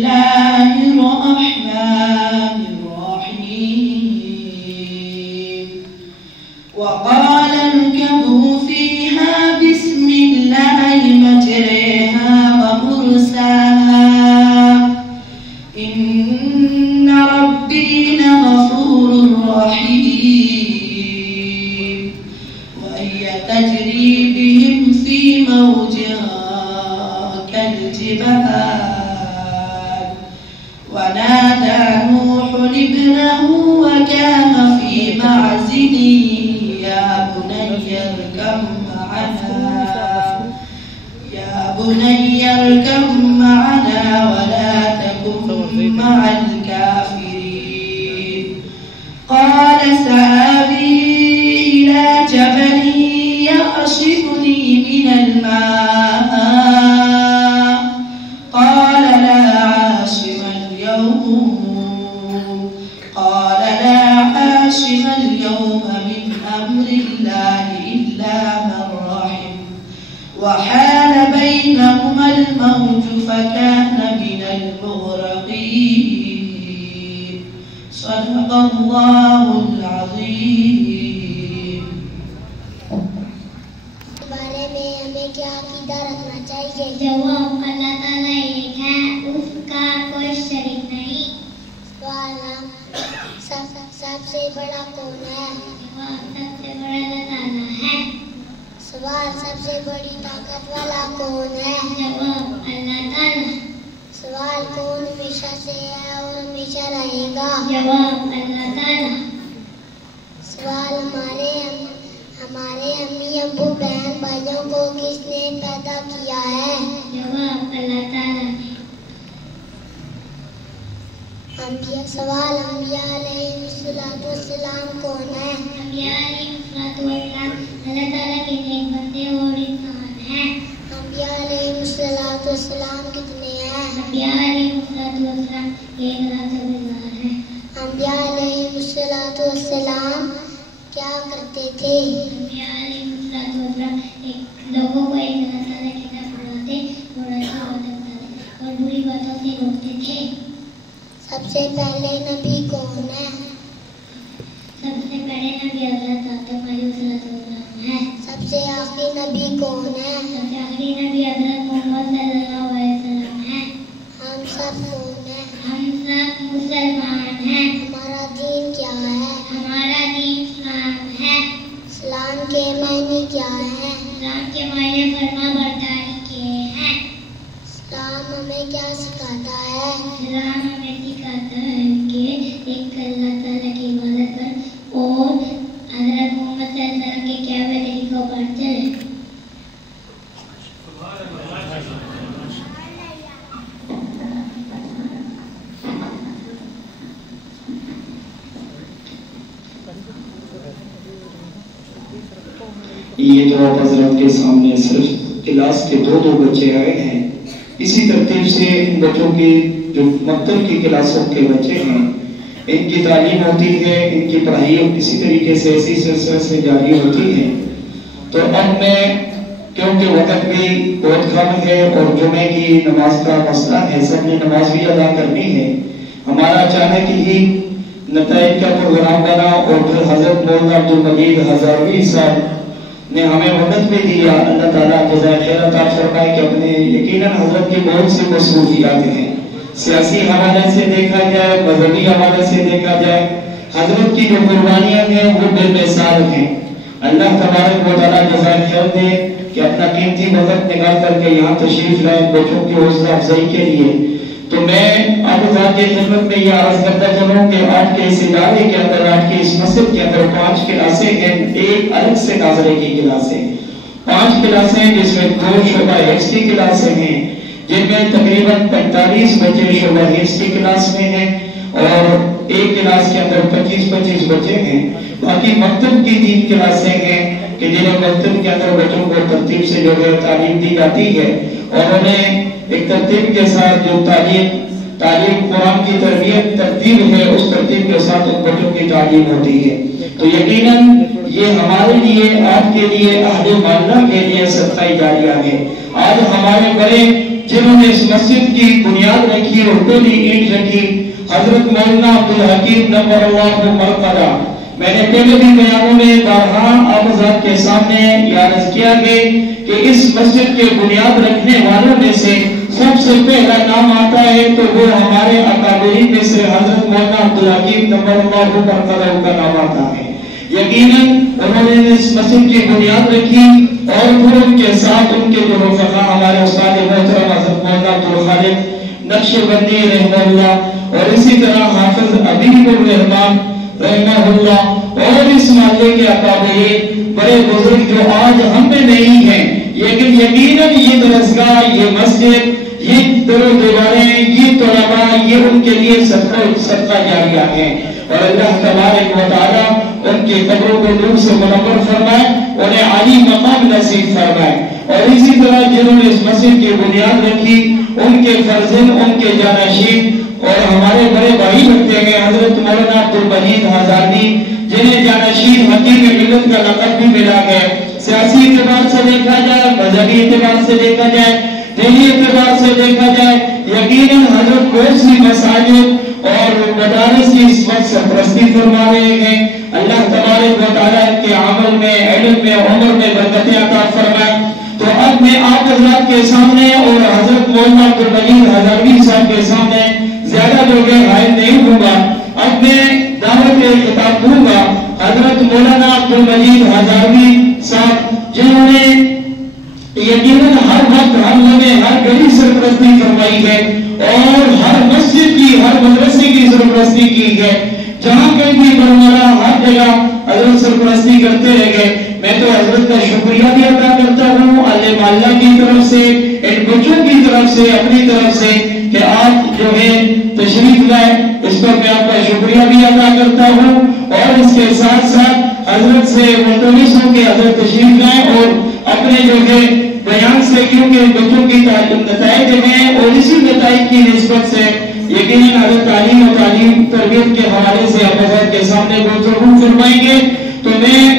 الله الرحمن الرحيم وقال اركبوا فيها بسم الله مجريها ومرساها إن ربي لغفور رحيم وهي تجري بهم في موج كالجبال ونادى نوح ابنه وكان في معزل يا بني اركب معنا ولا تكن مع الكافرين قال سآوي إلى جبل يعصمني من الماء قال لا عاصم اليوم من أمر الله إلا من رحم وحال بينهما الموج فكان من المغرقين صدق الله العظيم. بارے میں ہمیں کیا عقیدہ رکھنا چاہیے؟ جواب اللہ تعالیٰ ایک ہے، اس کا کوئی شریک نہیں. سوال سب سے بڑا کون ہے؟ جواب سب سے بڑا اللہ تعالیٰ ہے. سوال سب سے بڑی طاقت والا کون ہے؟ جواب اللہ تعالیٰ. سوال کون ہمیشہ سے ہے اور ہمیشہ رہے گا؟ جواب اللہ تعالیٰ. سوال ہمارے امی ابو بہن بھائیوں کو کس نے پیدا کیا ہے؟ جواب اللہ تعالیٰ. سوال انبیاء علیہ السلام کون ہے؟ انبیاء علیہ السلام اللہ تعالیٰ کے نیک بندے اور انسان ہیں. انبیاء علیہ السلام کتنے ہیں؟ انبیاء علیہ السلام ایک رات گزار ہیں. انبیاء علیہ السلام کیا کرتے تھے؟ انبیاء علیہ السلام لوگوں کو ایک اللہ تعالیٰ کی طرف بلاتے اور اچھی باتیں بتاتے اور بری باتوں سے روکتے تھے. سب سے پہلے نبی کون ہے؟ سب سے پہلے نبی حضرت آدم علیہ السلام ہے. سب سے آخری نبی کون ہے؟ سب سے آخری نبی حضرت محمد صلی اللہ علیہ وسلم ہے. ہم سب کون ہیں؟ ہم سب مسلمان ہیں. ہمارا دین کیا ہے؟ ہمارا دین اسلام ہے. اسلام کے معنی کیا ہیں؟ اسلام کے معنی فرما برداری کے ہیں. اسلام ہمیں کیا سکھاتا ہے؟ اسلام ہمیں سکھاتا ہے کہ ایک اللہ تعالیٰ کی عبادت کر اور حضرت محمد صلی اللہ علیہ وسلم کے کیا ہوئے طریقوں پر چلے. یہ جو آپ حضرات کے سامنے صرف کلاس کے دو بچے آئے ہیں، اسی ترتیب سے ان بچوں کی جو مکتب کی کلاسوں کے بچے ہیں ان کی تعلیم ہوتی ہے، ان کی پڑھائی اسی طریقے سے اسی سلسلے سے جاری ہوتی ہے. تو اب میں کیونکہ وقت بھی بہت کم ہے اور جمعے کی نماز کا مسئلہ ہے، سب نے نماز بھی ادا کرنی ہے، ہمارا اچانک ہی نتائج کا پروگرام بنا اور پھر حضرت مولانا عبدالمجید ہزاروی صاحب نے ہمیں وقت بھی دیا. اللہ تعالیٰ جزائے خیر عطا فرمائے کہ اپنے یقیناً حضرت کی بہت سی مصروفیات ہیں، سیاسی حوالے سے دیکھا جائے، مذہبی حوالے سے دیکھا جائے، حضرت کی جو قربانیاں ہیں وہ بے مثال ہیں. اللہ تبارک و تعالیٰ جزائے خیر دے کہ اپنا قیمتی وقت نکال کر کے یہاں تشریف لائے بچوں کی حوصلہ افزائی کے لیے. تو میں آپ حضرات کی خدمت میں یہ عرض کرتا چلوں کہ آج کے اس ادارے کے اندر، آج کے اس مسجد کے اندر 5 کلاسیں ہیں. ایک الگ سے ناظرے کی کلاسیں 5 کلاسیں، جس میں 2 شعبہ حفظ کی کلاسیں ہیں، جن میں تقریباً 45 بچے شعبہ حفظ کی کلاس میں ہیں اور ایک کلاس کے اندر 25 بچے ہیں. باقی مکتب کی 3 کلاسیں ہیں کہ جنہیں مکتب کے اندر بچوں کو ترتیب سے جو ہے تعلیم دی جاتی ہے اور انہیں ایک ترتیب کے ساتھ جو تعلیم قرآن کی تربیت ترتیب ہے، اس ترتیب کے ساتھ ان بچوں کی تعلیم ہوتی ہے. تو یقیناً یہ ہمارے لیے، آپ کے لیے، اہل محلہ کے لیے صدقہ جاریہ ہے۔ آج ہمارے بڑے جنہوں نے اس مسجد کی بنیاد رکھی اور پہلی اینٹ رکھی، حضرت مولانا عبدالحکیم نور اللہ مرقدہ، میں نے پہلے بھی بیانوں میں بارہا آپ حضرات کے سامنے یہ عرض کیا کہ اس مسجد کے بنیاد رکھنے والوں میں سے سب سے پہلا نام آتا ہے تو وہ ہمارے اکابرین میں سے حضرت مولانا عبدالحکیم نور اللہ مرقدہ کا نام آتا ہے۔ یقیناً انہوں نے اس مسجد کی بنیاد رکھی اور پھر ان کے ساتھ ان کے جو رفقا ہمارے استاد محترم حضرت مولانا عبدالخالق نقشبندی رحمہ اللہ اور اسی طرح حافظ عبید الرحمان رحمہ اللہ اور اس محلے کے اکابرین بڑے بزرگ جو آج ہم میں نہیں ہیں، لیکن یقیناً یہ درسگاہ، یہ مسجد، یہ در و دیواریں، یہ طلباء، یہ ان کے لیے صدقہ جاریہ ہے۔ اور اللہ تبارک و تعالیٰ ان کی قبروں کو نور سے منور فرمائے، انہیں عالی مقام نصیب فرمائے۔ اور اسی طرح جنہوں نے اس مسجد کی بنیاد رکھی، ان کے فرزند، ان کے جانشین اور ہمارے بڑے بھائی لگتے ہیں حضرت مولانا عبدالمجید ہزاردی، جنہیں جانشین حکیم ملت کا لقب بھی ملا ہے۔ سیاسی اعتبار سے دیکھا جائے، مذہبی اعتبار سے دیکھا جائے، دینی اعتبار سے دیکھا جائے، یقیناً حضرت بہت سی مساجد اور مدارس کی اس وقت سرپرستی فرما رہے ہیں۔ اللہ تبارک و تعالیٰ کے عمل میں، علم میں، عمر میں برکتیں عطا فرمائے۔ تو اب میں آپ حضرات کے سامنے اور حضرت مولانا عبدالمجید ہزاروی صاحب کے سامنے زیادہ لوگیں غائب نہیں ہوں گا۔ اب میں دعوت خطاب دوں گا حضرت مولانا عبدالمجید ہزاروی صاحب، جنہوں نے یقیناً ہر وقت، ہر لمحے، ہر گلی سرپرستی فرمائی ہے اور ہر مسجد کی، ہر مدرسے کی سرپرستی کی ہے۔ جہاں کہیں بھی برملا ہر جگہ حضرت سرپرستی کرتے رہ گئے۔ میں تو حضرت کا شکریہ بھی ادا کرتا ہوں اہل محلہ کی طرف سے، ان بچوں کی طرف سے، اپنی طرف سے کہ آپ جو ہے تشریف لائے، اس پر میں آپ کا شکریہ بھی ادا کرتا ہوں۔ اور اس کے ساتھ ساتھ حضرت سے ملتمس ہوں کہ حضرت تشریف لائیں اور اپنے جو ہے بیان سے، کیونکہ بچوں کی نتائج ہیں اور اسی نتائج کی نسبت سے یقیناً حضرت تعلیم و تعلیم تربیت کے حوالے سے آپ حضرات کے سامنے گفتگو فرمائیں گے۔ تو میں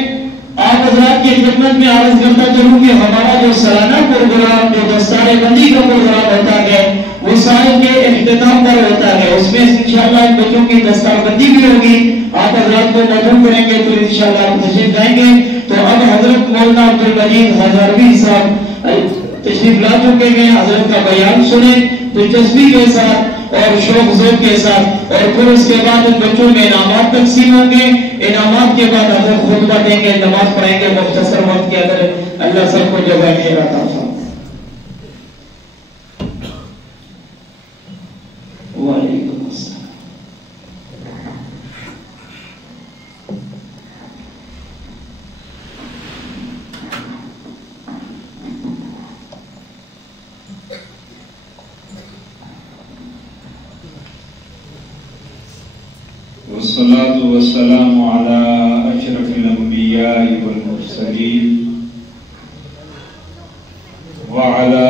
آپ حضرات کی خدمت میں عرض کرتا چلوں کہ ہمارا جو سالانہ پروگرام، جو دستار بندی کا پروگرام ہوتا ہے، وہ سال کے اختتام پر ہوتا ہے۔ اس میں انشاءاللہ ان بچوں کی دستار بندی بھی ہوگی، آپ حضرات کو مدعو کریں گے تو انشاءاللہ آپ تشریف لائیں گے۔ تو اب حضرت مولانا عبدالمجید ہزاروی صاحب تشریف لا چکے ہیں، حضرت کا بیان سنیں دلچسپی کے ساتھ اور شوق ذوق کے ساتھ، اور پھر اس کے بعد ان بچوں میں انعامات تقسیم ہوں گے۔ انعامات کے بعد حضرت خطبہ دیں گے، نماز پڑھیں گے مختصر وقت کے اندر۔ اللہ سب کو جزائے خیر عطا فرمائے۔ وعلیکم السلام۔ والصلاة والسلام على أشرف الأنبياء والمرسلين وعلى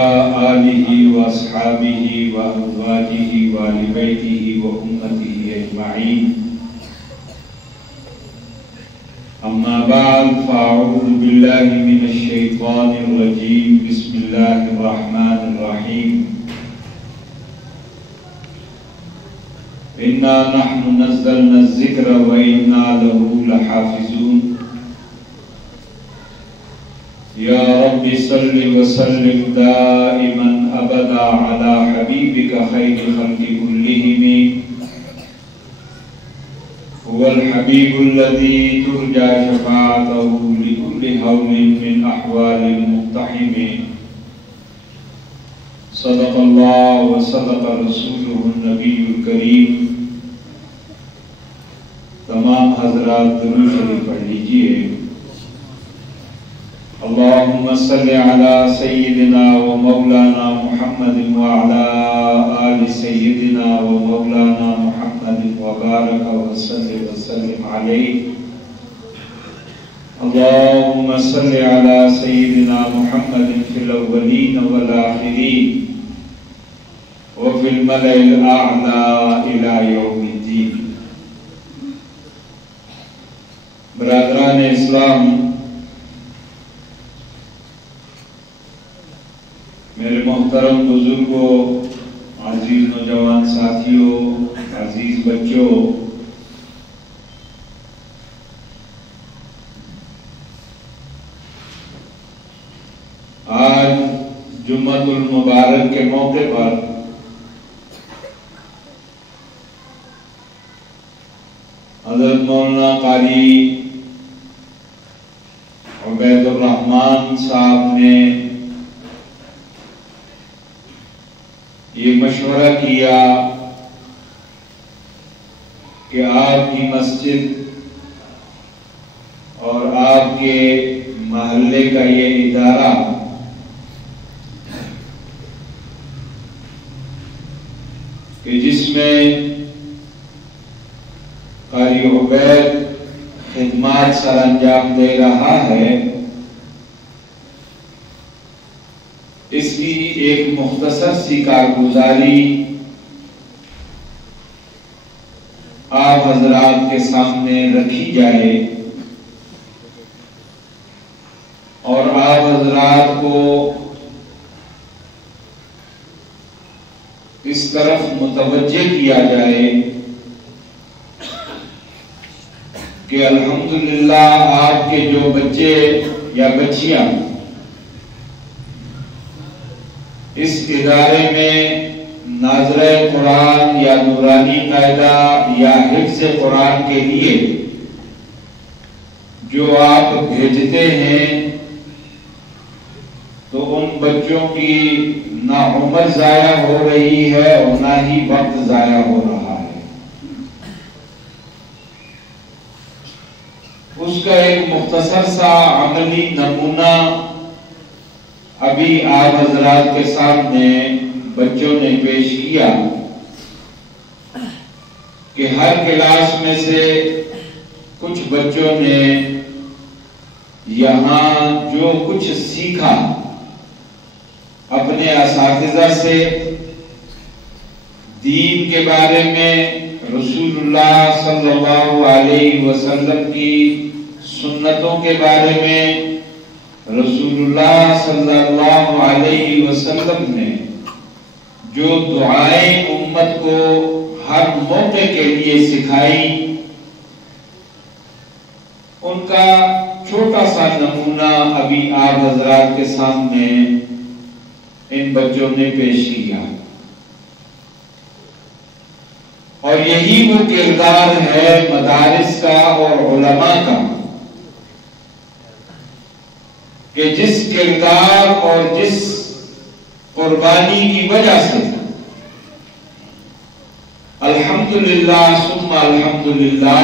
آله وأصحابه وأزواجه وآل بيته وأمته أجمعين، أما بعد، فأعوذ بالله من الشيطان الرجيم، بسم الله الرحمن الرحيم، إنا نحن نزلنا الذكر وإنا له لحافظون، يا رب صل وسلم دائما أبدا على حبيبك خير خلق كلهم، هو الحبيب الذي ترجى شفاعته لكل هول من أحوال المقتحمين، صدق الله وصدق رسوله النبي الكريم۔ تمام حضرات درود شریف پڑھ لیجئے۔ اللهم صل على سيدنا ومولانا محمد وعلى آل سيدنا ومولانا محمد وبارك وسلم عليه۔ اللهم صل على سيدنا محمد في الأولين والآخرين وفي الملأ الأعلى إلى يوم الدين۔ برادران اسلام، میرے محترم بزرگوں، عزیز نوجوان ساتھیوں، عزیز بچوں، آج جمعہ المبارک کے موقع پر حضرت مولانا قاری عبید الرحمن صاحب نے یہ مشورہ کیا کہ آپ کی مسجد اور آپ کے محلے کا یہ ادارہ کہ جس میں قاری عبید خدمات سر انجام دے رہا ہے، اس کی ایک مختصر سی کارگزاری آپ حضرات کے سامنے رکھی جائے اور آپ حضرات کو اس طرف متوجہ کیا جائے کہ الحمدللہ آپ کے جو بچے یا بچیاں اس ادارے میں ناظرہ قرآن یا نورانی قاعدہ یا حفظ قرآن کے لیے جو آپ بھیجتے ہیں، تو ان بچوں کی نہ عمر ضائع ہو رہی ہے اور نہ ہی وقت ضائع ہو رہا ہے۔ اس کا ایک مختصر سا عملی نمونہ ابھی آپ حضرات کے سامنے بچوں نے پیش کیا کہ ہر کلاس میں سے کچھ بچوں نے یہاں جو کچھ سیکھا اپنے اساتذہ سے، دین کے بارے میں، رسول اللہ صلی اللہ علیہ وسلم کی سنتوں کے بارے میں، رسول اللہ صلی اللہ علیہ وسلم نے جو دعائیں امت کو ہر موقع کے لیے سکھائی، ان کا چھوٹا سا نمونہ ابھی آپ حضرات کے سامنے ان بچوں نے پیش کیا۔ اور یہی وہ کردار ہے مدارس کا اور علماء کا کہ جس کردار اور جس قربانی کی وجہ سے الحمدللہ ثم الحمدللہ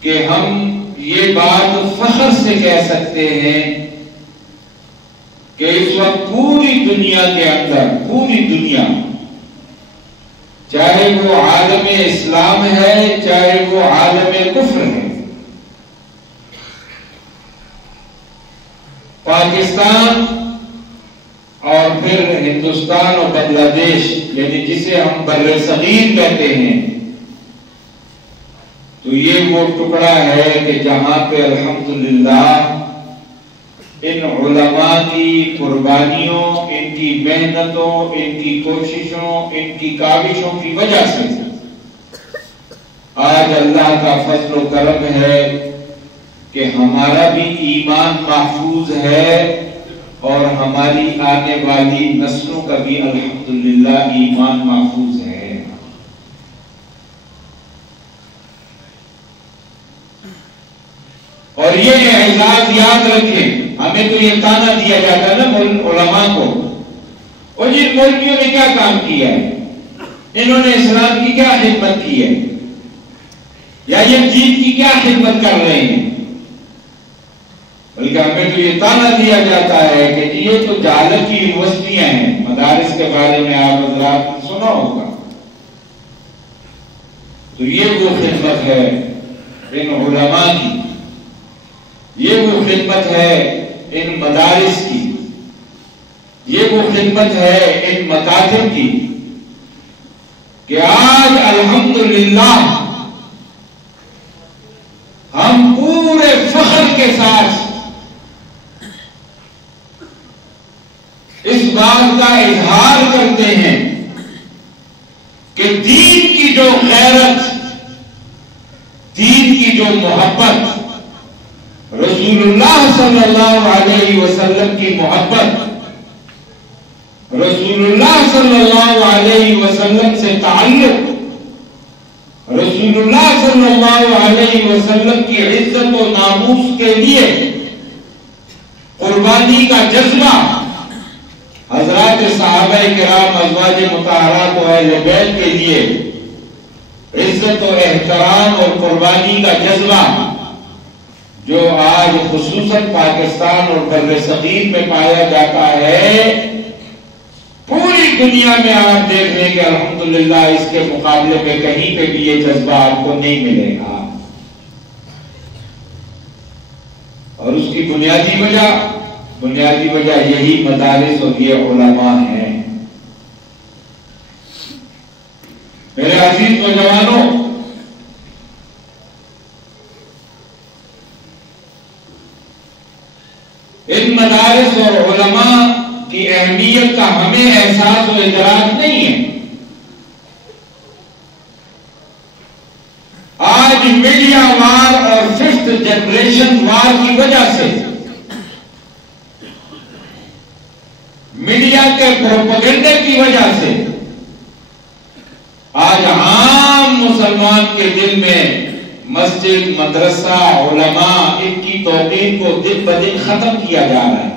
کہ ہم یہ بات فخر سے کہہ سکتے ہیں کہ اس وقت پوری دنیا کے اندر، پوری دنیا، چاہے وہ عالم اسلام ہے چاہے وہ عالم کفر ہے، پاکستان اور پھر ہندوستان اور بنگلہ دیش، یعنی جسے ہم بر صغیر کہتے ہیں، تو یہ وہ ٹکڑا ہے کہ جہاں پہ الحمدللہ ان علماء کی قربانیوں، ان کی محنتوں، ان کی کوششوں، ان کی کاوشوں کی وجہ سے آج اللہ کا فضل و کرم ہے کہ ہمارا بھی ایمان محفوظ ہے اور ہماری آنے والی نسلوں کا بھی الحمدللہ ایمان محفوظ ہے۔ اور یہ اعزاز یاد رکھیں، ہمیں تو یہ تانا دیا جاتا ہے نا علماء کو، اور جن مولویوں نے کیا کام کیا ہے، انہوں نے اسلام کی کیا خدمت کی ہے، یا یہ دین کی کیا خدمت کر رہے ہیں، بلکہ ہمیں تو یہ تانا دیا جاتا ہے کہ یہ تو جہالت کی یونیورسٹیاں ہیں۔ مدارس کے بارے میں آپ حضرات نے سنا ہوگا، تو یہ وہ خدمت ہے ان علماء کی، یہ وہ خدمت ہے ان مدارس کی، یہ وہ خدمت ہے ان مکاتب کی کہ آج الحمدللہ اظہار کرتے ہیں کہ دین کی جو غیرت، دین کی جو محبت، رسول اللہ صلی اللہ علیہ وسلم کی محبت، رسول اللہ صلی اللہ علیہ وسلم سے تعلق، رسول اللہ صلی اللہ علیہ وسلم کی عزت و ناموس کے لیے قربانی کا جذبہ حضرات صحابہ کرام، ازواج مطہرات و اہل بیت کے لیے عزت و احترام اور قربانی کا جذبہ جو آج خصوصاً پاکستان اور بر صغیر میں پایا جاتا ہے، پوری دنیا میں آپ دیکھ لیں کہ الحمدللہ اس کے مقابلے میں کہیں پہ بھی یہ جذبہ آپ کو نہیں ملے گا۔ اور اس کی بنیادی وجہ یہی مدارس اور یہ علماء ہیں۔ میرے عزیز نوجوانوں، ان مدارس اور علماء کی اہمیت کا ہمیں احساس و ادراک نہیں ہے۔ آج میڈیا وار اور ففتھ جنریشن وار کی وجہ سے، میڈیا کے پروپیگنڈے کی وجہ سے آج عام مسلمان کے دل میں مسجد، مدرسہ، علماء، ان کی توقیر کو دن بدن ختم کیا جا رہا ہے۔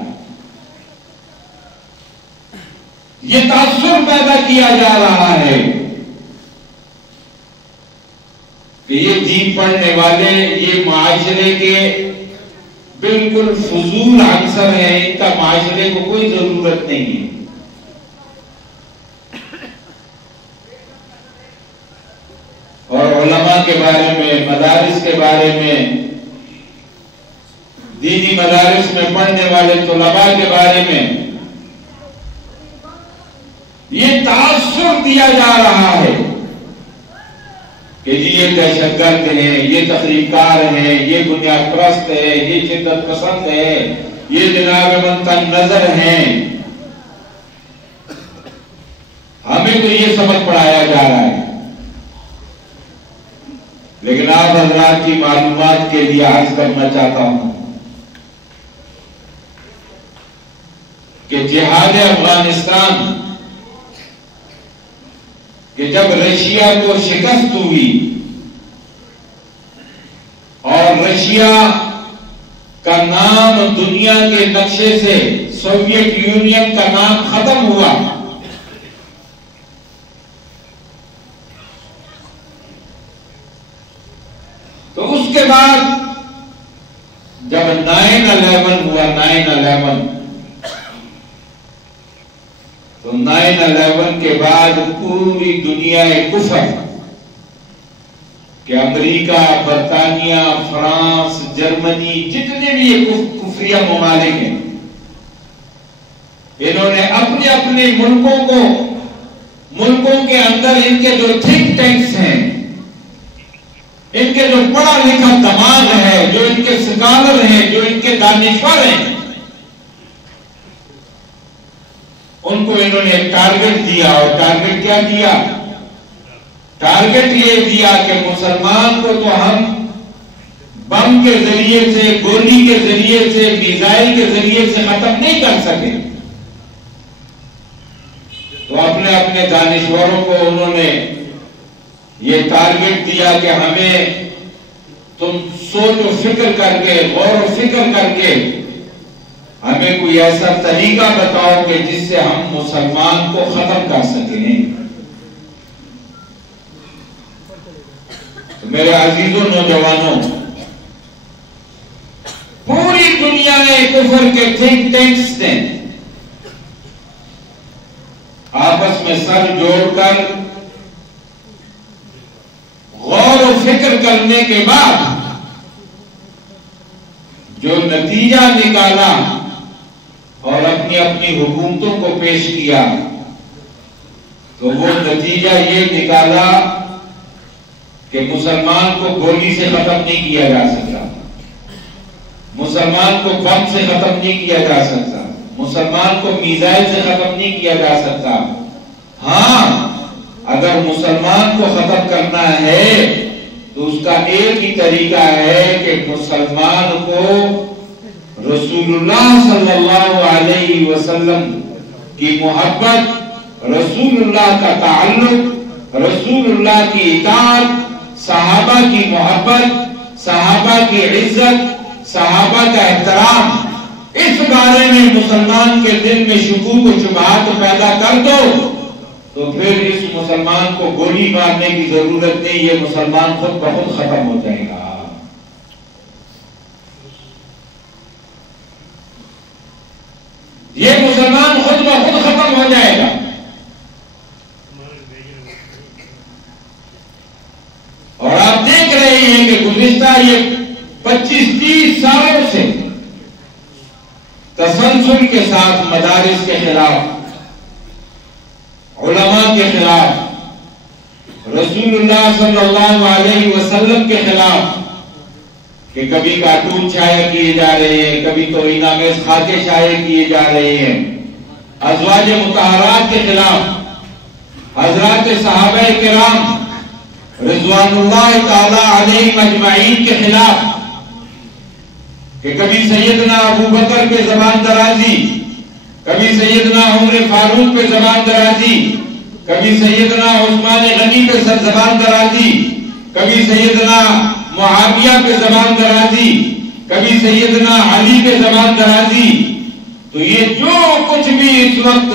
یہ تاثر پیدا کیا جا رہا ہے کہ یہ دین پڑھنے والے یہ معاشرے کے بالکل فضول عنصر ہیں، ان کا معاشرے کو کوئی ضرورت نہیں ہے۔ اور علماء کے بارے میں، مدارس کے بارے میں، دینی مدارس میں پڑھنے والے طلباء کے بارے میں یہ تاثر دیا جا رہا ہے کہ جی یہ دہشت گرد ہیں، یہ تخریب کار ہیں، یہ بنیاد پرست ہے، یہ شدت پسند ہے، یہ جناب من تنگ نظر ہیں۔ ہمیں تو یہ سبق پڑھایا جا رہا ہے، لیکن آپ حضرات کی معلومات کے لیے عرض کرنا چاہتا ہوں کہ جہاد افغانستان کہ جب رشیا کو شکست ہوئی اور رشیا کا نام دنیا کے نقشے سے سوویت یونین کا نام ختم ہوا، تو اس کے بعد جب 9/11 ہوا، 9/11 تو 9/11 کے بعد پوری دنیا کفر کہ امریکہ، برطانیہ، فرانس، جرمنی، جتنے بھی یہ کفریہ ممالک ہیں، انہوں نے اپنے اپنے ملکوں کے اندر ان کے جو تھنک ٹینکس ہیں، ان کے جو پڑھا لکھا دماغ ہے، جو ان کے سکالر ہیں، جو ان کے دانشور ہیں، ان کو انہوں نے ایک ٹارگٹ دیا۔ اور ٹارگٹ کیا دیا؟ ٹارگٹ یہ دیا کہ مسلمان کو تو ہم بم کے ذریعے سے، گولی کے ذریعے سے، میزائل کے ذریعے سے ختم نہیں کر سکے، تو اپنے اپنے دانشوروں کو انہوں نے یہ ٹارگٹ دیا کہ ہمیں تم سوچ و فکر کر کے، غور و فکر کر کے ہمیں کوئی ایسا طریقہ بتاؤ کہ جس سے ہم مسلمان کو ختم کر سکیں۔ تو میرے عزیزوں، نوجوانوں، پوری دنیا میں کفر کے تھنک ٹینکس نے آپس میں سر جوڑ کر غور و فکر کرنے کے بعد جو نتیجہ نکالا اور اپنی اپنی حکومتوں کو پیش کیا، تو وہ نتیجہ یہ نکالا کہ مسلمان کو گولی سے ختم نہیں کیا جا سکتا، مسلمان کو بم سے ختم نہیں کیا جا سکتا، مسلمان کو میزائل سے ختم نہیں کیا جا سکتا. ہاں اگر مسلمان کو ختم کرنا ہے تو اس کا ایک ہی طریقہ ہے کہ مسلمان کو رسول اللہ صلی اللہ علیہ وسلم کی محبت، رسول اللہ کا تعلق، رسول اللہ کی اطاعت، صحابہ کی محبت، صحابہ کی عزت، صحابہ کا احترام، اس بارے میں مسلمان کے دل میں شکوک و شبہات پیدا کر دو تو پھر اس مسلمان کو گولی مارنے کی ضرورت نہیں، یہ مسلمان خود بخود ختم ہو جائے گا. یہ مسلمان خود بخود ختم ہو جائے گا. اور آپ دیکھ رہے ہیں کہ گزشتہ یہ 25-30 سالوں سے تسلسل کے ساتھ مدارس کے خلاف، علماء کے خلاف، رسول اللہ صلی اللہ علیہ وسلم کے خلاف کہ کبھی کارٹون شائع کیے جا رہے ہیں، کبھی توہین آمیز خاکے شائع کیے جا رہے ہیں، ازواج مطہرات کے خلاف، حضرات صحابہ کرام رضوان اللہ تعالی علیہم اجمعین کے خلاف کہ کبھی سیدنا ابو بکر پہ زبان درازی، کبھی سیدنا عمر فاروق پہ زبان درازی، کبھی سیدنا عثمان غنی پہ زبان درازی، کبھی سیدنا معاویہ پہ زبان درازی، کبھی سیدنا علی پہ زبان درازی. تو یہ جو کچھ بھی اس وقت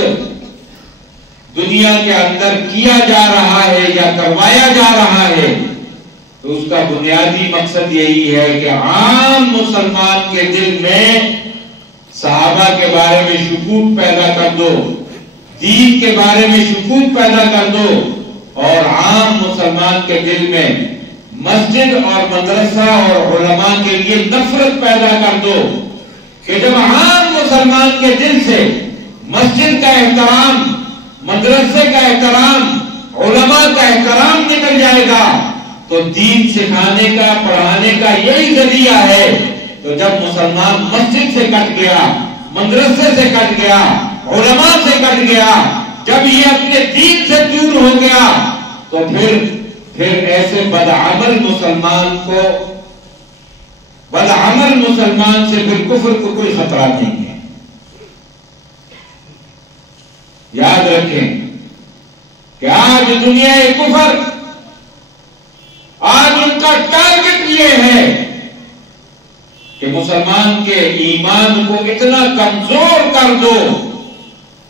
دنیا کے اندر کیا جا رہا ہے یا کروایا جا رہا ہے تو اس کا بنیادی مقصد یہی ہے کہ عام مسلمان کے دل میں صحابہ کے بارے میں شکوک پیدا کر دو، دین کے بارے میں شکوک پیدا کر دو، اور عام مسلمان کے دل میں مسجد اور مدرسہ اور علماء کے لیے نفرت پیدا کر دو کہ جب عام مسلمان کے دل سے مسجد کا احترام، مدرسے کا احترام، علماء کا احترام نکل جائے گا تو دین سکھانے کا، پڑھانے کا یہی ذریعہ ہے. تو جب مسلمان مسجد سے کٹ گیا، مدرسے سے کٹ گیا، علماء سے کٹ گیا، جب یہ اپنے دین سے دور ہو گیا تو پھر ایسے بدعمل مسلمان سے پھر کفر کو کوئی خطرہ نہیں ہے. یاد رکھیں کہ آج دنیا کفر، آج ان کا ٹارگٹ یہ ہے کہ مسلمان کے ایمان کو اتنا کمزور کر دو،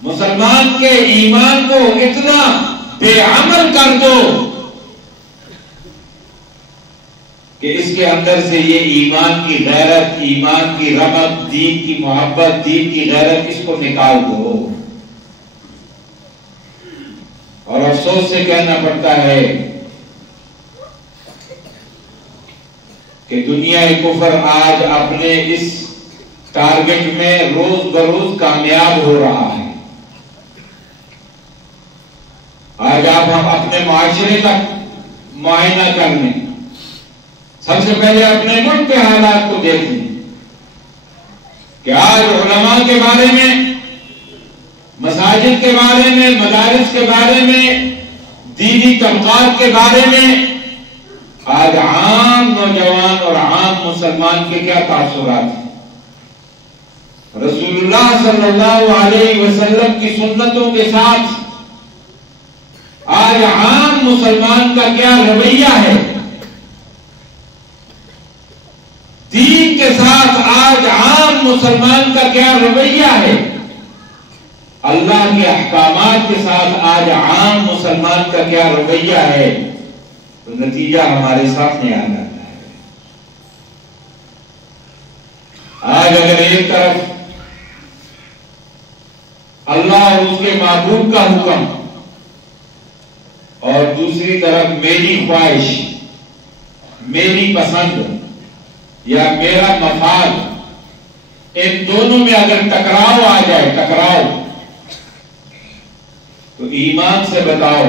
مسلمان کے ایمان کو اتنا بے عمل کر دو کہ اس کے اندر سے یہ ایمان کی غیرت، ایمان کی رغبت، دین کی محبت، دین کی غیرت، اس کو نکال دو. اور افسوس سے کہنا پڑتا ہے کہ دنیا کفر آج اپنے اس ٹارگٹ میں روز بروز کامیاب ہو رہا ہے. آج آپ ہم اپنے معاشرے کا معائنہ کر لیں، سب سے پہلے اپنے ملک کے حالات کو دیکھ لیں کہ آج علماء کے بارے میں، مساجد کے بارے میں، مدارس کے بارے میں، دینی طبقات کے بارے میں آج عام نوجوان اور عام مسلمان کے کیا تاثرات ہیں. رسول اللہ صلی اللہ علیہ وسلم کی سنتوں کے ساتھ آج عام مسلمان کا کیا رویہ ہے، دین کے ساتھ آج عام مسلمان کا کیا رویہ ہے، اللہ کے احکامات کے ساتھ آج عام مسلمان کا کیا رویہ ہے، تو نتیجہ ہمارے سامنے آ جاتا ہے. آج اگر ایک طرف اللہ اور اس کے معبود کا حکم اور دوسری طرف میری خواہش، میری پسند یا میرا مفاد، ان دونوں میں اگر ٹکراؤ آ جائے، ٹکراؤ، تو ایمان سے بتاؤ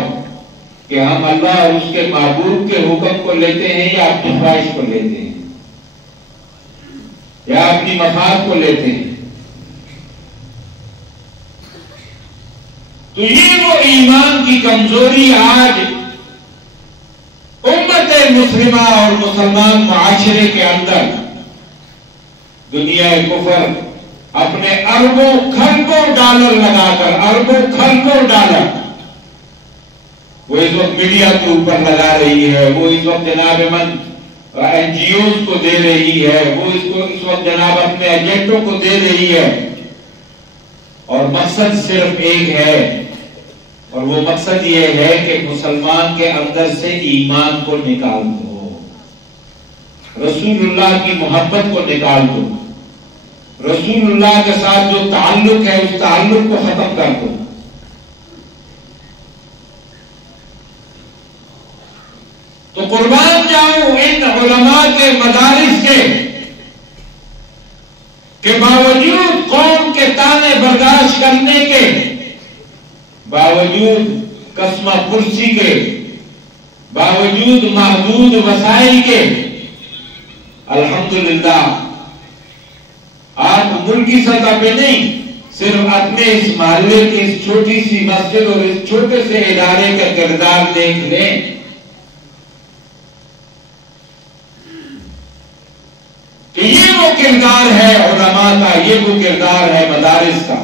کہ ہم اللہ اور اس کے معبود کے حکم کو لیتے ہیں یا اپنی خواہش کو لیتے ہیں یا اپنی مفاد کو لیتے ہیں. تو یہ وہ ایمان کی کمزوری آج امت مسلمہ اور مسلمان معاشرے کے اندر دنیا کفر اپنے اربوں خربوں ڈالر لگا کر اربوں خربوں ڈالر وہ اس وقت میڈیا کے اوپر لگا رہی ہے، وہ اس وقت جناب من این جی اوز کو دے رہی ہے، وہ اس وقت جناب اپنے ایجنٹوں کو دے رہی ہے، اور مقصد صرف ایک ہے، اور وہ مقصد یہ ہے کہ مسلمان کے اندر سے ایمان کو نکال دو، رسول اللہ کی محبت کو نکال دو، رسول اللہ کے ساتھ جو تعلق ہے اس تعلق کو ختم کر دو۔ تو قربان جاؤں ان علماء کے مدارس کے باوجود قوم کے تانے برداشت کرنے کے باوجود قسمہ پرسی کے باوجود محدود وسائل کے الحمدللہ آپ ملکی سطح پہ نہیں صرف اپنے اس محلے کی اس چھوٹی سی مسجد اور اس چھوٹے سے ادارے کا کردار دیکھ لیں، کہ یہ وہ کردار ہے علماء کا، یہ وہ کردار ہے مدارس کا،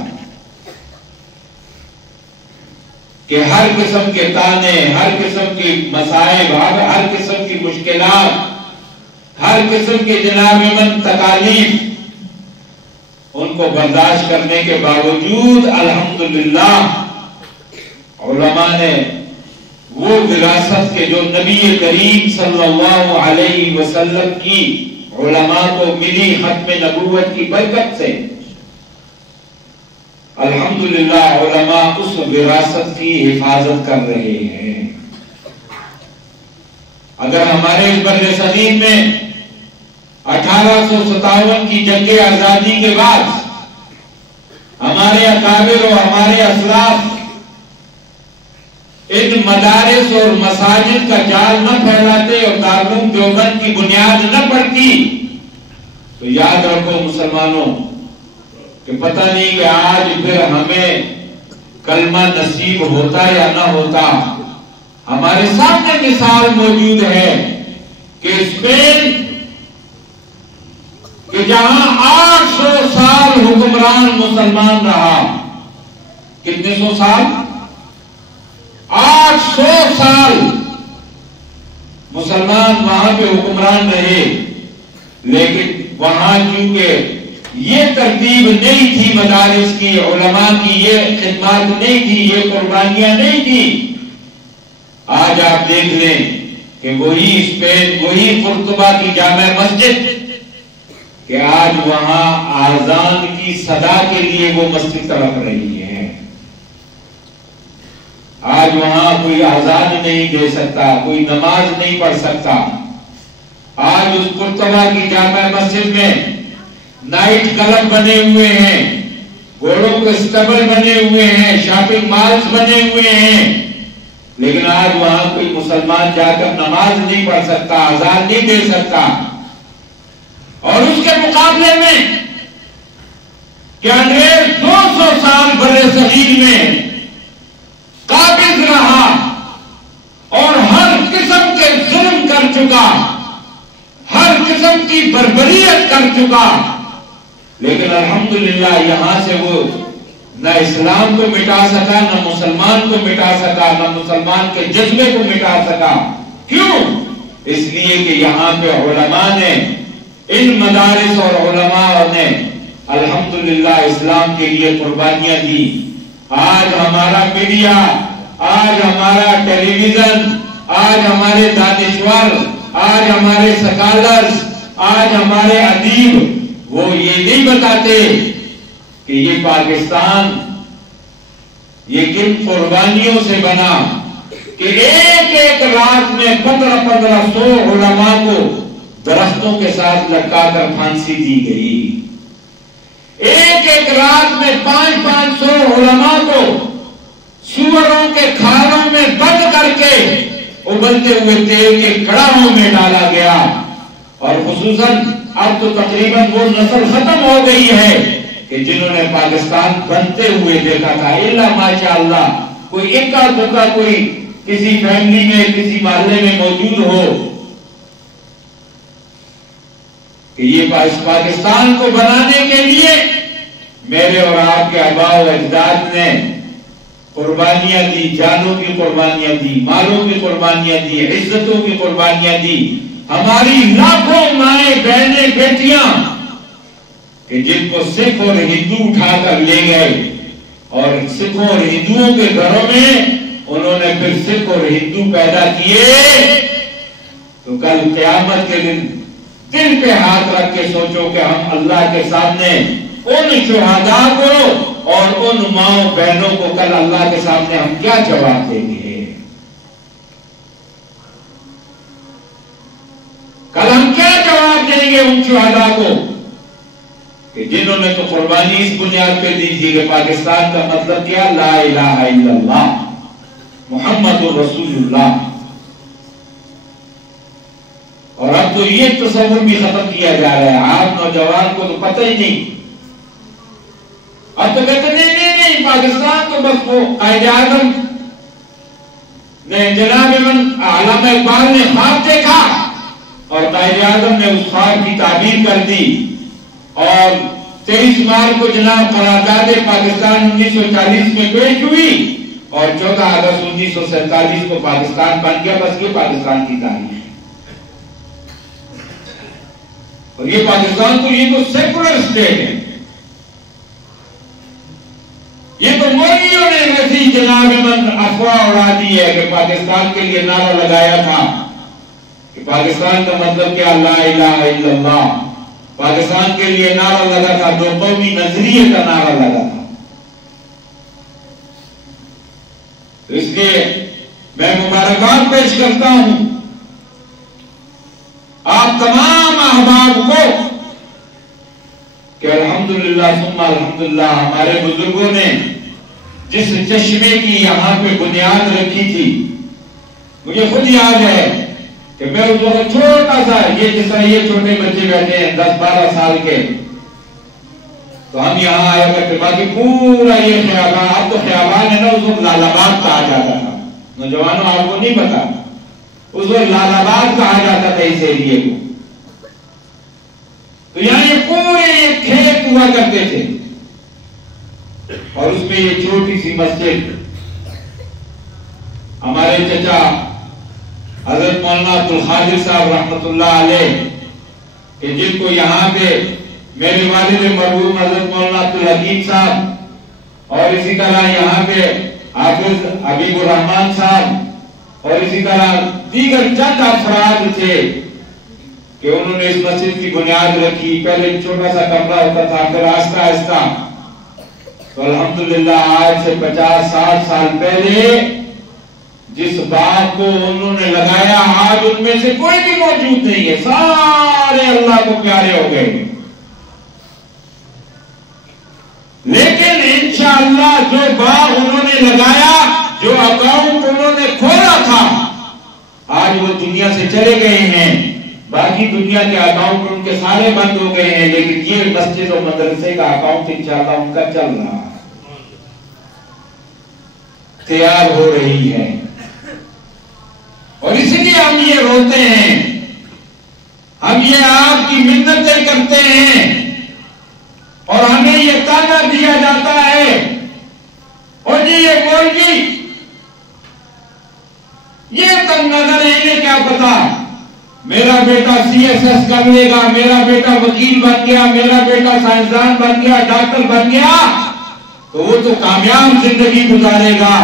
کہ ہر قسم کے تانے، ہر قسم کی مصائب، ہر قسم کی مشکلات، ہر قسم کے جناب من تکالیف، ان کو برداشت کرنے کے باوجود الحمدللہ علماء نے وہ وراثت کے جو نبی کریم صلی اللہ علیہ وسلم کی علماء کو ملی ختم نبوت کی برکت سے، الحمدللہ علماء اس وراثت کی حفاظت کر رہے ہیں۔ اگر ہمارے اس بر صغیر میں 1857 کی جنگ آزادی کے بعد ہمارے اکابر اور ہمارے اسلاف ان مدارس اور مساجد کا جال نہ پھیلاتے اور دارالعلوم دیوبند کی بنیاد نہ پڑتی، تو یاد رکھو مسلمانوں کہ پتہ نہیں کہ آج پھر ہمیں کلمہ نصیب ہوتا یا نہ ہوتا۔ ہمارے سامنے مثال موجود ہے کہ اسپین کہ جہاں 800 سال حکمران مسلمان رہا، کتنے سو سال؟ 800 سال مسلمان وہاں پہ حکمران رہے، لیکن وہاں چونکہ یہ ترتیب نہیں تھی مدارس کی، علماء کی یہ خدمات نہیں تھی، یہ قربانیاں نہیں تھی۔ آج آپ دیکھ لیں کہ وہی اسپین، وہی قرطبہ کی جامع مسجد کہ آج وہاں آذان کی صدا کے لیے وہ مسجد تڑپ رہی ہے، آج وہاں کوئی آذان نہیں دے سکتا، کوئی نماز نہیں پڑھ سکتا۔ آج اس قرطبہ کی جامع مسجد میں نائٹ کلب بنے ہوئے ہیں، گھوڑوں کے اسٹیبل بنے ہوئے ہیں، شاپنگ مالز بنے ہوئے ہیں، لیکن آج وہاں کوئی مسلمان جا کر نماز نہیں پڑھ سکتا، آذان نہیں دے سکتا۔ اور اس کے مقابلے میں کہ انگریز 200 سال برے صغیر میں قابض رہا اور ہر قسم کے ظلم کر چکا، ہر قسم کی بربریت کر چکا، لیکن الحمدللہ یہاں سے وہ نہ اسلام کو مٹا سکا، نہ مسلمان کو مٹا سکا، نہ مسلمان کے جذبے کو مٹا سکا۔ کیوں؟ اس لیے کہ یہاں پہ علماء نے، ان مدارس اور علماء نے الحمدللہ اسلام کے لیے قربانیاں دی۔ آج ہمارا میڈیا، آج ہمارا ٹیلی ویژن، آج ہمارے دانشور، آج ہمارے سکالرز، آج ہمارے ادیب وہ یہ نہیں بتاتے کہ یہ پاکستان یہ کن قربانیوں سے بنا، کہ ایک ایک رات میں 1500 علماء کو درختوں کے ساتھ لٹکا کر پھانسی دی گئی، ایک ایک رات میں 500 علماء کو سوروں کے کھاروں میں بند کر کے ابلتے ہوئے تیل کے کڑاہوں میں ڈالا گیا۔ اور خصوصاً اب تو تقریباً وہ نسل ختم ہو گئی ہے کہ جنہوں نے پاکستان بنتے ہوئے دیکھا تھا، الا ماشاءاللہ کوئی اکا دکا کوئی کسی فیملی میں کسی محلے میں موجود ہو کہ یہ پاکستان کو بنانے کے لیے میرے اور آپ کے آباء و اجداد نے قربانیاں دی، جانوں کی قربانیاں دی، مالوں کی قربانیاں دی، عزتوں کی قربانیاں دی. ہماری لاکھوں مائیں بہنیں بیٹیاں کہ جن کو سکھ اور ہندو اٹھا کر لے گئے اور سکھوں اور ہندوؤں کے گھروں میں انہوں نے پھر سکھ اور ہندو پیدا کیے. تو کل قیامت کے دن دل پہ ہاتھ رکھ کے سوچو کہ ہم اللہ کے سامنے ان شہداء کو اور ان ماؤں بہنوں کو کل اللہ کے سامنے ہم کیا جواب دیں گے؟ کل ہم کیا جواب دیں گے ان شہداء کو کہ جنہوں نے تو قربانی اس بنیاد پہ دی تھی کہ پاکستان کا مطلب کیا؟ لا الہ الا اللہ محمد رسول اللہ. اور اب تو یہ تصور بھی ختم کیا جا رہا ہے. آپ نوجوان کو تو پتہ ہی نہیں. اب تو کہتے نہیں پاکستان تو بس وہ قائد اعظم نے جناب علامہ اقبال نے خواب دیکھا اور قائد اعظم نے اس خواب کی تعبیر کر دی اور 23 مارچ کو جناب قرارداد پاکستان 1940 میں پیش ہوئی اور 14 اگست 1947 کو پاکستان بن گیا. بس یہ پاکستان کی تاریخ ہے. اور یہ پاکستان تو یہ تو سیکولر اسٹیٹ ہے. یہ تو مولویوں نے ویسی جناب افواہ اڑا دی ہے کہ پاکستان کے لیے نعرہ لگایا تھا کہ پاکستان کا مطلب کیا؟ لا الہ الا اللہ. پاکستان کے لیے نعرہ لگا تھا، دو قومی نظریے کا نعرہ لگا تھا. تو اس لیے میں مبارکباد پیش کرتا ہوں آپ تمام احباب کو کہ الحمدللہ ثم الحمدللہ ہمارے بزرگوں نے جس چشمے کی یہاں پہ بنیاد رکھی تھی. مجھے خود یاد ہے کہ میں اس وقت چھوٹا سا، یہ جس طرح یہ چھوٹے بچے بیٹھے ہیں 10-12 سال کے، تو ہم یہاں آیا کرتے. باقی پورا یہ خیابان، اب تو خیابان ہے نا، اس وقت لال آباد کہا جاتا تھا. نوجوانوں آپ کو نہیں پتا، اس وقت لال آباد کہا جاتا تھا اس ایریے کو. تو یہاں یہ پورے یہ کھیت ہوا کرتے تھے اور اس میں یہ چھوٹی سی مسجد ہمارے چچا حضرت مولانا عبدالقادر صاحب رحمۃ اللہ علیہ کہ جن کو یہاں پہ میرے والد مرحوم حضرت مولانا عبدالحکیم صاحب اور اسی طرح یہاں پہ حافظ حبیب الرحمان صاحب اور اسی طرح دیگر چند افراد تھے کہ انہوں نے اس مسجد کی بنیاد رکھی. پہلے چھوٹا سا کمرہ ہوتا تھا، پھر آہستہ آہستہ تو الحمدللہ آج سے 50-60 سال پہلے جس باغ کو انہوں نے لگایا آج ان میں سے کوئی بھی موجود نہیں ہے. سارے اللہ کو پیارے ہو گئے. لیکن انشاءاللہ جو باغ انہوں نے لگایا، جو اکاؤنٹ انہوں نے کھولا تھا، آج وہ دنیا سے چلے گئے ہیں. باقی دنیا کے اکاؤنٹ ان کے سارے بند ہو گئے ہیں، لیکن یہ مسجد و مدرسے کا اکاؤنٹ انشاءاللہ ان کا چل رہا ہے، تیار ہو رہی ہے. اور اس لیے ہم یہ روتے ہیں، ہم یہ آپ کی منتیں کرتے ہیں اور ہمیں یہ تانا دیا جاتا ہے اور یہ مولوی یہ تنگ نظر ہے، انہیں کیا پتا میرا بیٹا CSS کر لے گا، میرا بیٹا وکیل بن گیا، میرا بیٹا سائنسدان بن گیا، ڈاکٹر بن گیا تو وہ تو کامیاب زندگی گزارے گا،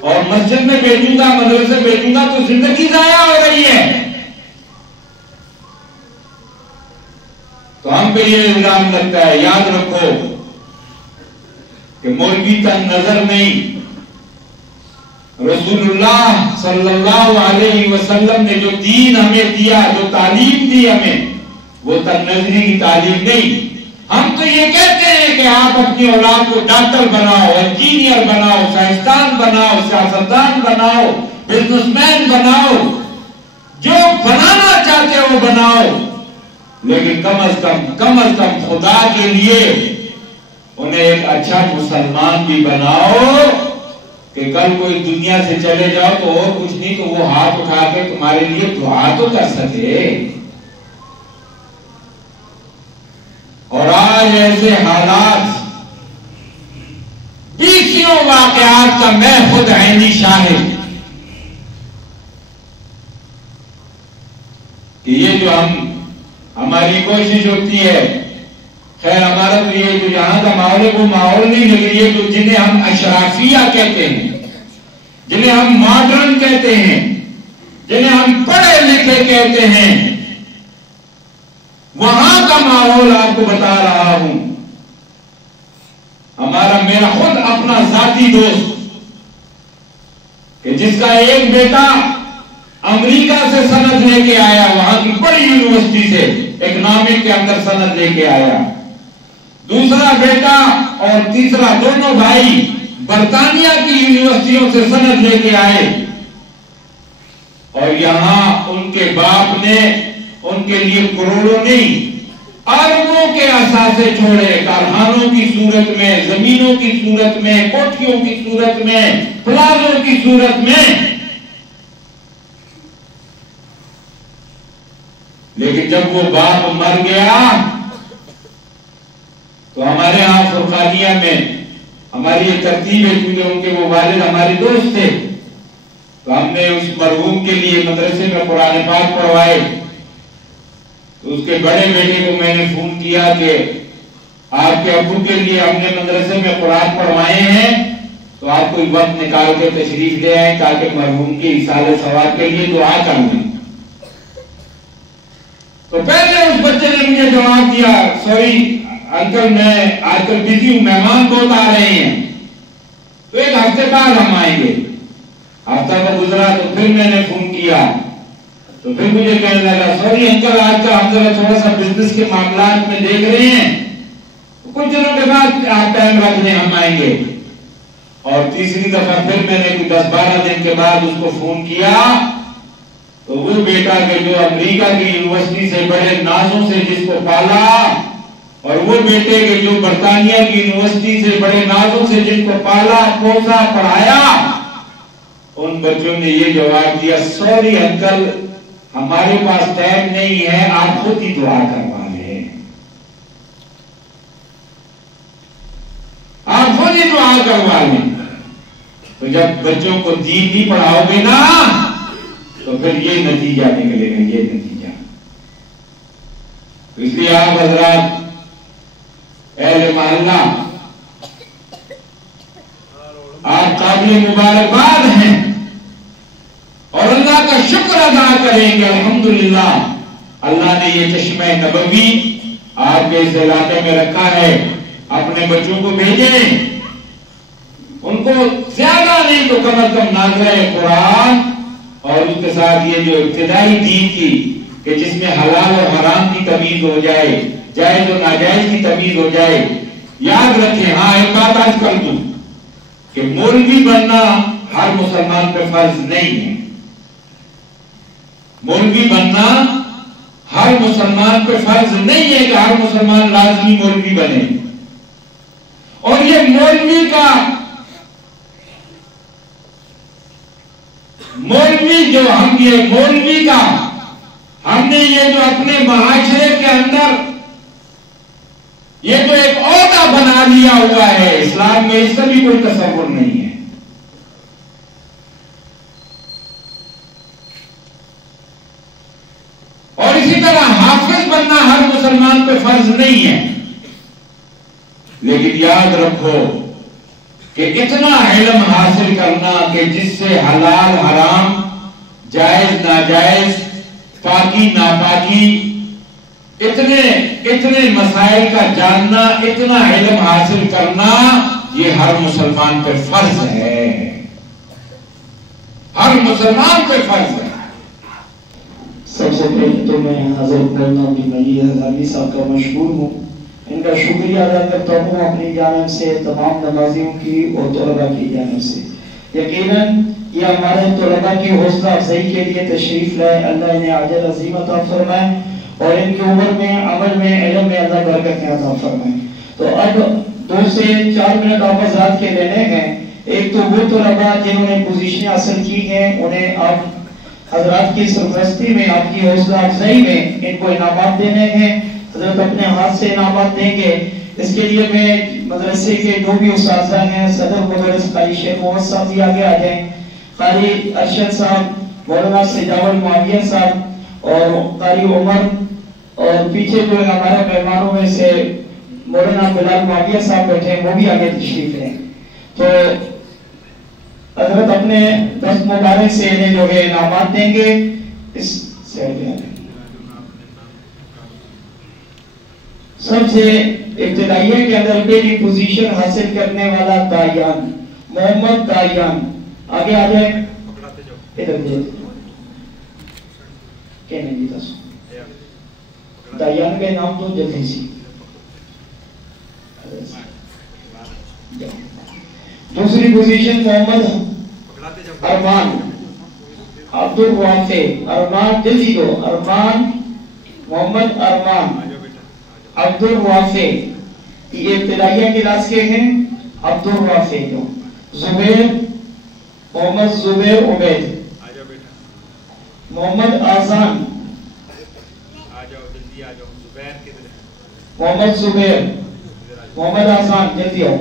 اور مسجد میں بھیجوں گا، مدرسے بھیجوں گا تو زندگی ضائع ہو رہی ہے. تو ہم پہ یہ الزام لگتا ہے. یاد رکھو کہ مولوی تنگ نظر نہیں، رسول اللہ صلی اللہ علیہ وسلم نے جو دین ہمیں دیا، جو تعلیم دی ہمیں، وہ تنگ نظری کی تعلیم نہیں. ہم تو یہ کہتے ہیں کہ آپ اپنی اولاد کو ڈاکٹر بناؤ، انجینئر بناؤ، سائنسدان بناؤ، سیاستدان بناؤ، بزنس مین بناؤ، جو بنانا چاہتے ہو بناؤ، لیکن کم از کم خدا کے لیے انہیں ایک اچھا مسلمان بھی بناؤ کہ کل کوئی دنیا سے چلے جاؤ تو اور کچھ نہیں تو وہ ہاتھ اٹھا کے تمہارے لیے دعا تو کر سکے. اور آج ایسے حالات، بیسوں واقعات کا میں خود عینی شاہد کہ یہ جو ہماری کوشش ہوتی ہے، خیر ہمارا تو یہ جو یہاں کا ماحول ہے وہ ماحول نہیں، لیکن یہ جو جنہیں ہم اشرافیہ کہتے ہیں، جنہیں ہم ماڈرن کہتے ہیں، جنہیں ہم پڑھے لکھے کہتے ہیں، وہاں کا ماحول آپ کو بتا رہا ہوں. میرا خود اپنا ذاتی دوست کہ جس کا ایک بیٹا امریکہ سے سند لے کے آیا، وہاں کی بڑی یونیورسٹی سے اکنامک کے اندر سند لے کے آیا، دوسرا بیٹا اور تیسرا دونوں بھائی برطانیہ کی یونیورسٹیوں سے سند لے کے آئے، اور یہاں ان کے باپ نے ان کے لیے کروڑوں نہیں اربوں کے اثاثے چھوڑے، کارخانوں کی صورت میں، زمینوں کی صورت میں، کوٹھیوں کی صورت میں، پلازوں کی صورت میں. لیکن جب وہ باپ مر گیا تو ہمارے ہاں فرقانیہ میں ہماری یہ ترتیب ہے، کیونکہ ان کے وہ والد ہمارے دوست تھے، تو ہم نے اس مرحوم کے لیے مدرسے میں قرآن پاک پڑھوائے. تو اس کے بڑے بیٹے کو میں نے فون کیا کہ آپ کے ابو کے لیے ہم نے مدرسے میں قرآن پڑھوائے ہیں، تو آپ کوئی وقت نکال کے تشریف لے آئیں تاکہ مرحوم کی ایصال ثواب کے لیے دعا کر دیں. تو پہلے اس بچے نے مجھے جواب دیا، سوری انکل میں آج کل بزی ہوں، مہمان بہت آ رہے ہیں، تو ایک ہفتے بعد ہم آئیں گے. ہفتہ کا گزرا تو پھر میں نے فون کیا تو پھر مجھے کہنے لگا، سوری انکل آج کا ہم ذرا تھوڑا سا بزنس کے معاملات میں دیکھ رہے ہیں، کچھ دنوں کے بعد آپ ٹائم رکھ لیں، ہم آئیں گے. اور تیسری دفعہ پھر میں نے 10-12 دن کے بعد اس کو فون کیا تو وہ بیٹا کہ جو امریکہ کی یونیورسٹی سے بڑے نازوں سے جس کو پالا، اور وہ بیٹے کہ جو برطانیہ کی یونیورسٹی سے بڑے نازوں سے جن کو پالا، پوسا، پڑھایا، ان بچوں نے یہ جواب دیا، سوری انکل ہمارے پاس ٹائم نہیں ہے، آپ خود ہی دعا کروا لیں، آپ خود ہی دعا کروا لیں. تو جب بچوں کو دین نہیں پڑھاؤ گے نا تو پھر یہ نتیجہ نکلے گا، یہ نتیجہ. اس لیے آپ حضرات اہل محلہ آپ قابل مبارکباد ہیں اور اللہ کا شکر ادا کریں گے. الحمدللہ اللہ نے یہ چشمہ نبوی آپ کے اس علاقے میں رکھا ہے، اپنے بچوں کو بھیجیں، ان کو زیادہ نہیں تو کم از کم ناظرہ قرآن اور اس کے ساتھ یہ جو ابتدائی دین کی کہ جس میں حلال اور حرام کی تمیز ہو جائے، جائز اور ناجائز کی تمیز ہو جائے. یاد رکھیں، ہاں ایک بات آج کر دوں کہ مولوی بننا ہر مسلمان پہ فرض نہیں ہے، مولوی بننا ہر مسلمان پہ فرض نہیں ہے کہ ہر مسلمان لازمی مولوی بنے. اور یہ مولوی جو مولوی کا ہم نے یہ جو اپنے معاشرے کے اندر یہ جو ایک عہدہ بنا لیا ہوا ہے، اسلام میں اس کا بھی کوئی تصور نہیں ہے. اور اسی طرح حافظ بننا ہر مسلمان پہ فرض نہیں ہے. لیکن یاد رکھو کہ اتنا علم حاصل کرنا کہ جس سے حلال حرام، جائز ناجائز، پاکی ناپاکی، اتنے مسائل کا جاننا، اتنا علم حاصل کرنا، یہ ہر مسلمان پہ فرض ہے، ہر مسلمان پہ فرض ہے. سب سے پہلے تو میں حضرت مولانا عبد المجید ہزاروی صاحب کا مشکور ہوں، ان کا شکریہ ادا کرتا ہوں اپنی جانب سے، تمام نمازیوں کی اور طلباء کی جانب سے. یقیناً یہ ہمارے طلباء کی حوصلہ افزائی کے لیے تشریف لائے، اللہ انہیں اجر عظیم عطا فرمائے اور ان کی عمر میں، عمل میں، علم میں اللہ برکت عطا فرمائے. تو اب 2 سے 4 منٹ آپ حضرات کے لینے ہیں۔ ایک تو وہ طلباء جنہوں نے پوزیشن حاصل کی ہیں انہیں آپ حضرات کی سرپرستی میں، آپ کی حوصلہ افزائی میں ان کو انعامات دینے ہیں۔ حضرت اپنے ہاتھ سے انعامات دیں گے۔ اس کے لیے میں مدرسے کے جو بھی اساتذہ ہیں، صدر مدرس قاری شیخ محمد صاحب بھی آگے آ جائیں، قاری ارشد صاحب، مولانا سجاول معاویہ صاحب اور قاری عمر، اور پیچھے جو ہمارے مہمانوں میں سے مولانا بلال معاویہ صاحب بیٹھے ہیں وہ بھی آگے تشریف لیں۔ تو حضرت اپنے دست مبارک سے انہیں جو ہے انعامات دیں گے۔ اس سے سب سے ابتدائیہ کے اندر پہلی پوزیشن حاصل کرنے والا دایان، محمد دایان، آگے آ جائیں، ادھر کہنے جی دایان کا نام تو جلدی سی۔ دوسری پوزیشن محمد ارمان عبد الوافع، ارمان جلدی دو، ارمان محمد ارمان عبد الوافع، یہ ابتدائیہ کلاس کے ہیں، عبد الوافع جو۔ زبیر محمد زبیر عبید، محمد آزان، محمد زبیر، محمد آزان جلدی آؤ۔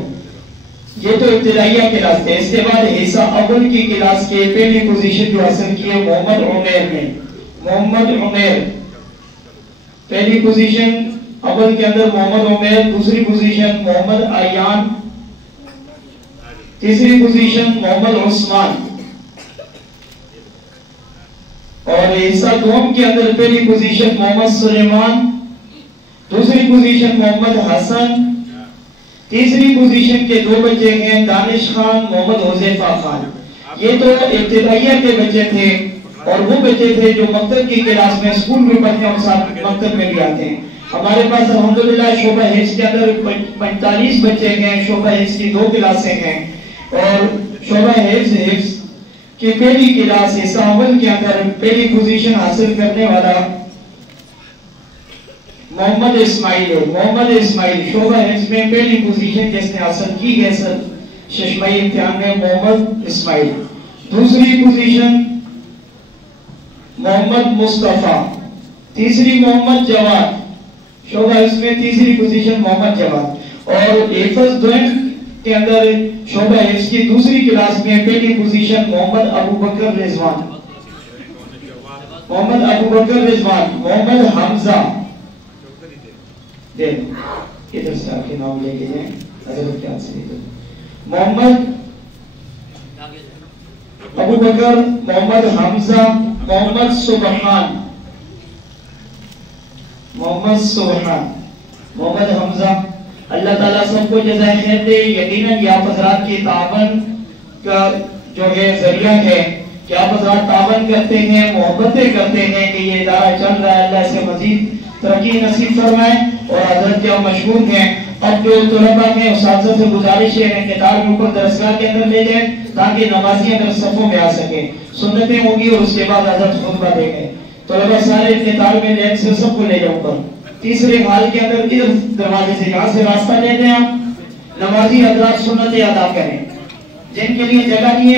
یہ تو ابتدائیہ کلاس ہے۔ اس کے بعد حصہ اول کی کلاس کے پہلی پوزیشن جو حاصل کی ہے محمد عمیر نے، محمد عمیر پہلی پوزیشن اول کے اندر محمد عمیر، دوسری پوزیشن محمد ایان، تیسری پوزیشن محمد عثمان، اور حصہ دوم کے اندر پہلی پوزیشن محمد سلیمان، دوسری پوزیشن محمد حسن، تیسری پوزیشن کے 2 بچے ہیں دانش خان، محمد حذیفہ خان۔ یہ تو ابتدائیہ کے بچے تھے، اور وہ بچے تھے جو مکتب کی کلاس میں اسکول میں پڑھتے ہیں اور ساتھ مکتب میں بھی آتے ہیں۔ ہمارے پاس الحمدللہ شعبہ حفظ کے اندر 45 بچے ہیں، شعبہ حفظ کی 2 کلاسیں ہیں، اور شعبہ حفظ کی پہلی کلاس حصہ اول کے اندر پہلی پوزیشن حاصل کرنے والا محمد اسماعیل ہے۔ محمد اسماعیل شعبہ حفظ میں پہلی پوزیشن جس نے حاصل کی ہے سر ششمائی امتحان میں، محمد اسماعیل۔ دوسری پوزیشن محمد مصطفیٰ، تیسری محمد جواد، شعبہ حفظ میں تیسری پوزیشن محمد جواد، اور حفظ دوئم کے اندر شعبہ حفظ کی دوسری کلاس میں پہلی پوزیشن محمد ابو بکر رضوان، محمد ابو بکر رضوان، محمد حمزہ، ادھر سے آپ کے نام لے کے جائیں، حضرت کے ہاتھ سے محمد ابو بکر، محمد حمزہ، محمد سبحان، محمد سبحان، محمد حمزہ۔ اللہ تعالیٰ سب کو جزائے خیر دے۔ یقیناً یہ آپ حضرات کی تعاون کا جو ہے ذریعہ ہے کہ آپ حضرات تعاون کرتے ہیں، محبتیں کرتے ہیں کہ یہ ادارہ چل رہا ہے، اللہ سے مزید ترقی نصیب فرمائے۔ اور حضرت کیا مشہور ہیں، اب جو طلباء میں اساتذہ سے گزارش ہے کہ کتاب کے اوپر درسگاہ کے اندر لے جائیں تاکہ نمازی اگر صفوں میں آ سکیں، سنتیں ہوں گی اور اس کے بعد حضرت خطبہ دے گئے۔ طلباء سارے کتاب میں لین سے سب کو لے جاؤ پر تیسرے حال کے اندر ادھر دروازے سے یہاں سے راستہ لے دیں آپ، نمازی حضرات سنتیں ادا کریں، جن کے لیے جگہ نہیں ہے